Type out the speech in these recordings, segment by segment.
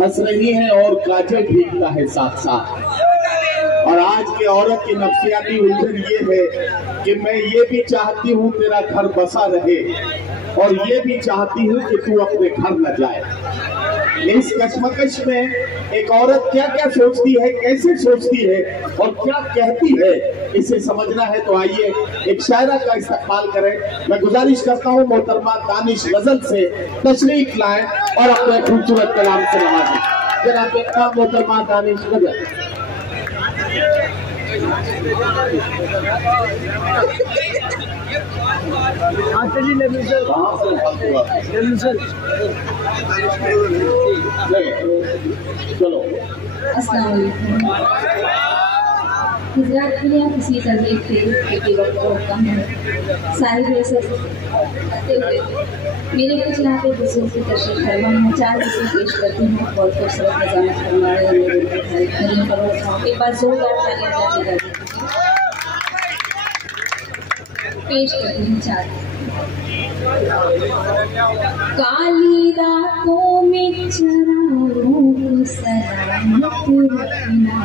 हंस रही है और काजल भीगता है साथ साथ। और आज के औरत की नफ्सियाती उलझन ये है कि मैं ये भी चाहती हूँ तेरा घर बसा रहे और ये भी चाहती हूँ कि तू अपने घर न जाए। इस कश्मकश में एक औरत क्या क्या सोचती है, कैसे सोचती है और क्या कहती है, इसे समझना है तो आइए एक शायरा का इस्तकबाल करें। मैं गुजारिश करता हूँ मोहतरमा दानिश गजल से तशरीफ लाएं और अपने खूबसूरत कलाम से नवाजें। जनाब मोहतरमा दानिश गजल। चलो गुजरात के लिए किसी तरह के वक्त बहुत कम है। साहिब ऐसे करते हुए मेरे कुछ यहाँ पे बुजुर्ग की तशरीफ फरमा है। 4 किसी पेश करती हूँ। बहुत खूबसूरत नजामत फरमा रहे हैं। एक बार जोरदार तालियां जाती जाती पेश करती हूँ 4। काली रातों में चरागों को सलामत रखना,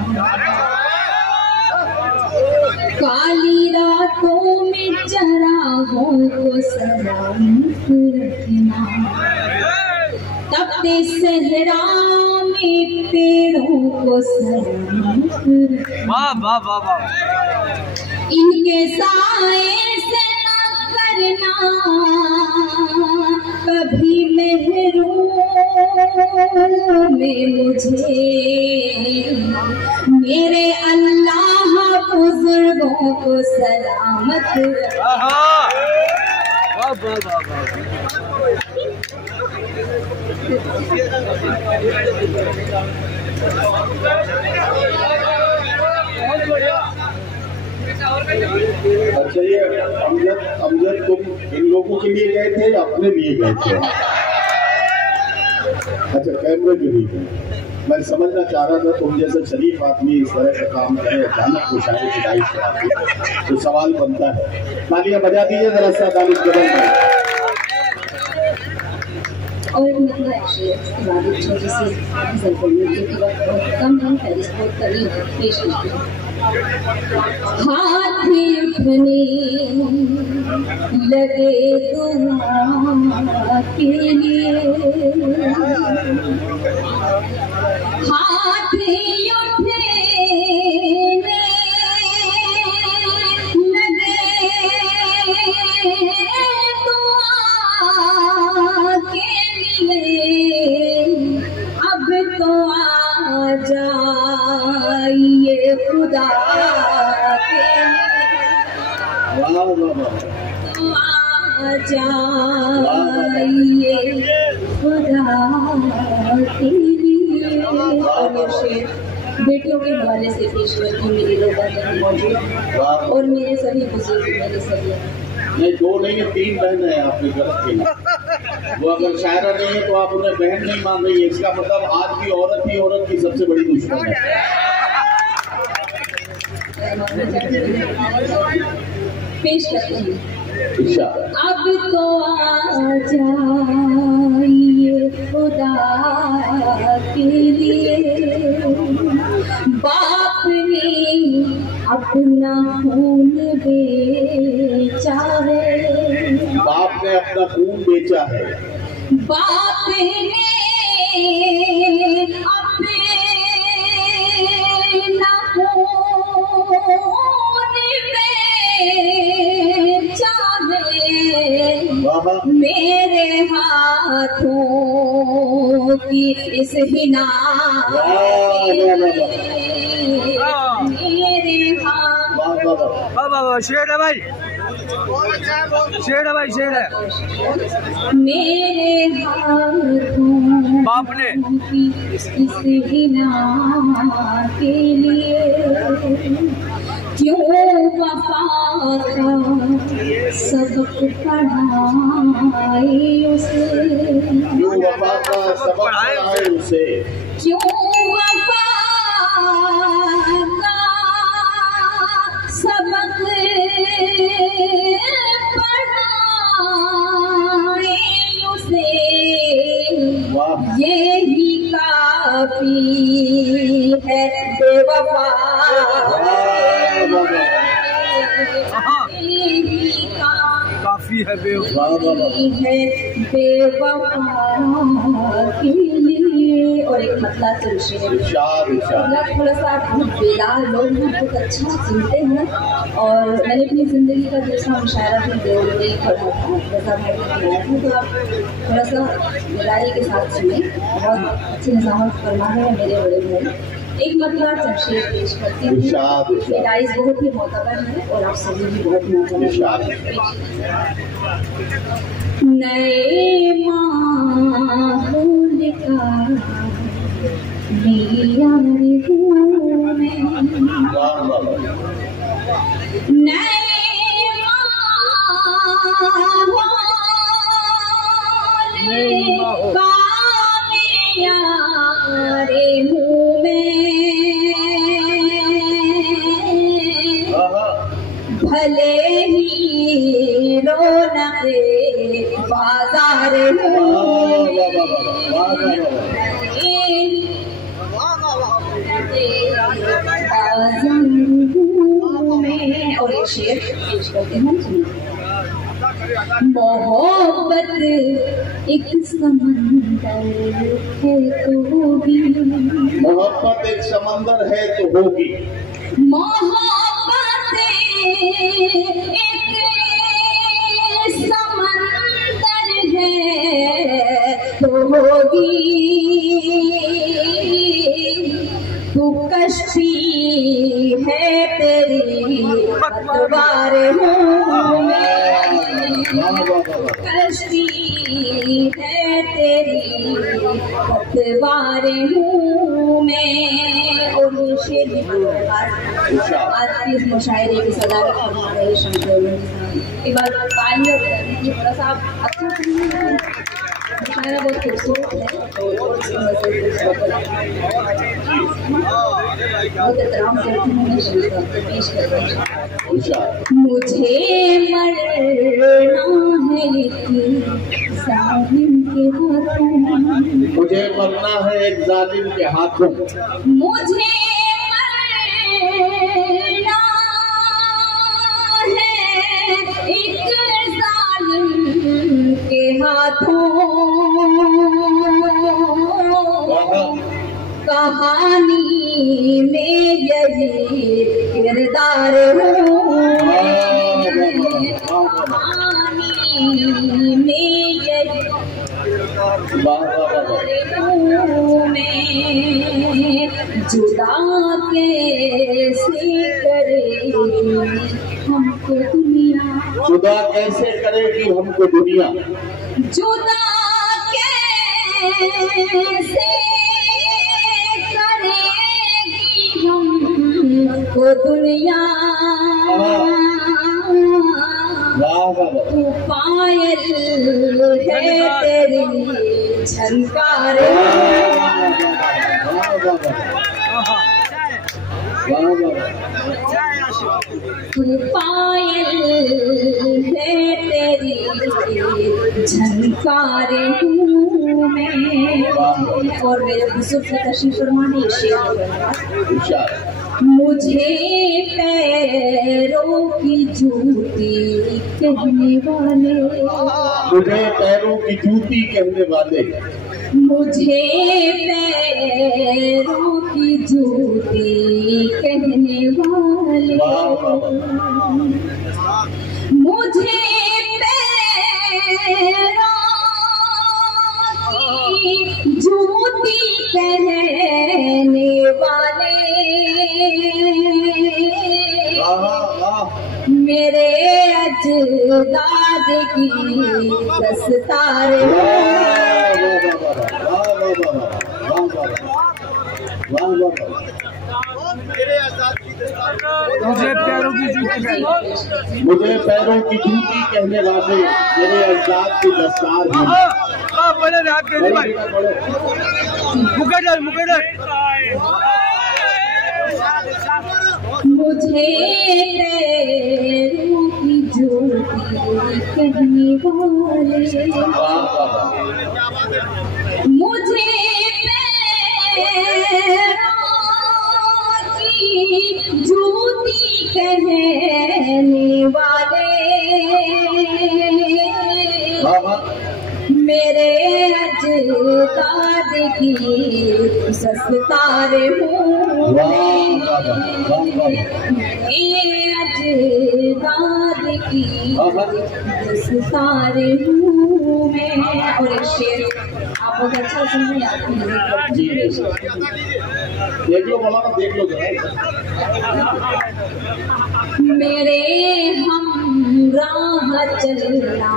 काली रातों में चरागों को सलामत रखना, तपते सहरा में पेड़ों को सलामत रखना। वाह वाह वाह वाह। इनके साए से न करना कभी महरूम में मुझे, मेरे अल्लाह बुजुर्गों को सलामत रखना। अच्छा, ये अमजद तुम इन लोगों के लिए गए थे या अपने लिए गए थे? अच्छा, कैमरे के लिए गए। मैं समझना चाह रहा था तुम जैसे शरीफ आदमी इस तरह का काम करे, अचानक को शायद हिदायत कराती तो सवाल बनता है। तालियां बजा दीजिए जरा सा दानिश गजल में। और मतलब छोटी सी गजल बोलने क्योंकि वक्त बहुत कम है, फहरिस्त बहुत करीब पेश करती हूँ। हाथ उठने लगे दुआ के लिए, हाथ उठने लगे दुआ के लिए, अब तो आ जाइए खुदा के जाइए खुदा के लिए। बेटियों के हवाले से पेश करती हूँ। मेरी लोग मौजूद और मेरे सभी बुजुर्ग मेरे सभी नहीं, 2 नहीं है 3 बहन है। आपने गलत किया। वो अगर शायरा नहीं है तो आप उन्हें बहन नहीं मान रही है। इसका मतलब आज भी औरत ही औरत की सबसे बड़ी दुश्मन है। पेश करती हूँ। अब तो आ जाइए खुदा के लिए, बाप ने अपना खून बेचा है, बाप ने अपना खून बेचा है, बाप ने अपना खून बेचा है, मेरे हाथों की इस हिना मेरे हाथ शेर है भाई, शेर है भाई, शेर है। मेरे हाथों बाप ने इस हिना के लिए क्यों वफा का सबक पढ़ाए उसे, क्यों वफा का सबक पढ़ाए उसे, क्यों वफा का सबक पढ़ाए उसे, यही का बेवफी है वाह वाह वाह। बेवफा के लिए। और एक मतला तुलसी इरशाद इरशाद। थोड़ा सा बेदार लोग हैं, बहुत अच्छा सुनते हैं। और मैंने अपनी जिंदगी का दूसरा मुशायरा भी देवल में ही पढ़ा था, जैसा भाई ने बनाया था। तो आप थोड़ा सा बेदारी के साथ सुने, बहुत अच्छी नज़ामत फरमा है मेरे बड़े भाई। एक मतलब जमशेद पेश करती हूँ। इरशाद इरशाद। गाइस बहुत ही मोतबर है और आप सभी भी बहुत मोतबर इरशाद। नए माहौल का मेरी आरज़ू में, वाह वाह वाह। नए माहौल का मेरे मुँह में, भले ही रौनके बाजार में। और ये शेर पेश करते हैं। मोहब्बत एक समंदर है तो होगी, मोहब्बत एक समंदर है तो होगी, मोहब्बत एक समंदर है तो होगी, तू कश्ती है तेरी पतवार हूँ मैं, कश्ती है तेरी पतवार हूँ मैं। और ये शेर आज की इस मुशायरे की सदाकत फरमा रहे शमशेर। एक बार तालियां बजाने थोड़ा सा अच्छा सुनिए, मुशायरा बहुत खूबसूरत है। बहुत एहतराम करती हूँ मैं शेर का, पेश करती हूँ। मुझे मरना है एक जालिम के हाथों, मुझे मरना है एक जालिम के हाथों, मुझे मरना है एक जालिम के हाथों, कहानी में यही किरदार हूँ मैं, कहानी में यही में, जुदा कैसे करेगी हमको दुनिया, जुदा कैसे करेगी हमको दुनिया, जुदा कैसे करेगी हमको दुनिया, तू पायल है तेरी झनकार, तू पायल है तेरी झनकार हूँ मैं। और मेरे बुजुर्ग तशरीफ फरमाने ये शेर, मुझे पैरों की जूती कहने वाले, मुझे पैरों की जूती कहने वाले, मुझे पैरों की जूती कहने वाले, मुझे पैरों की जूती कहने वाले, मेरे अजदाद की दस्तार, मुझे पैरों की जूती, मुझे पैरों की जूती कहने वाले मेरे अजदाद की दस्तार हैं। बड़े रात के भाई मुकद्दर मुकद्दर, मुझे पैरों की जूती कहने वाले, मुझे पैरों की जूती कहने वाले, सरकार की सस्तार हूँ अजदाद की सस्तार हूँ मैं। और एक शेर आप बहुत अच्छा सुनिए, आपकी देख लो मौलाना, देख लो जरा। मेरे हम राह चलना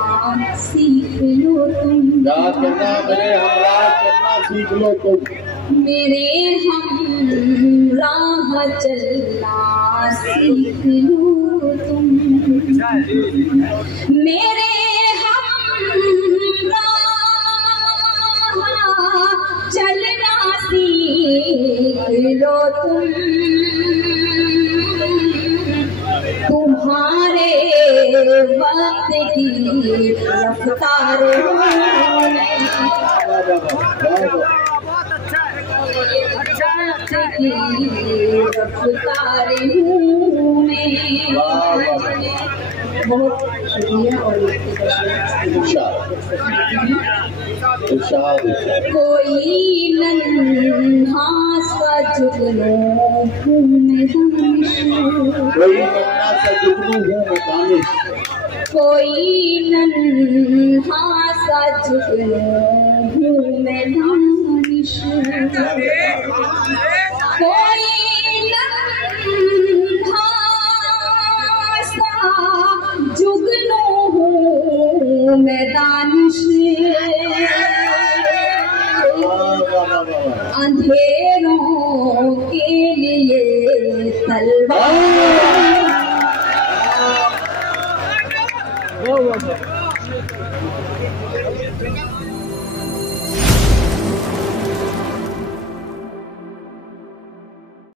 सीख लो तुम, याद करना मेरे हमरा चलना सीख लो तुम, मेरे हम राह चलना सीख लो तुम, मेरे हम राह चलना सीख लो तुम, तुम्हारे वक्त की रफ्तार रफ्तार हूँ मैं। बहुत शुक्रिया। और कोई नन्हा सा जुगनू हूँ मैं दानिश, कोई नन्हा सा जुगनू हूँ मैं दानिश, कोई नन्हा सा जुगनू हूँ मैं दानिश, कोई नन्हा सा जुगनू हूँ मैं दानिश, अंधेरों के लिए तलवार।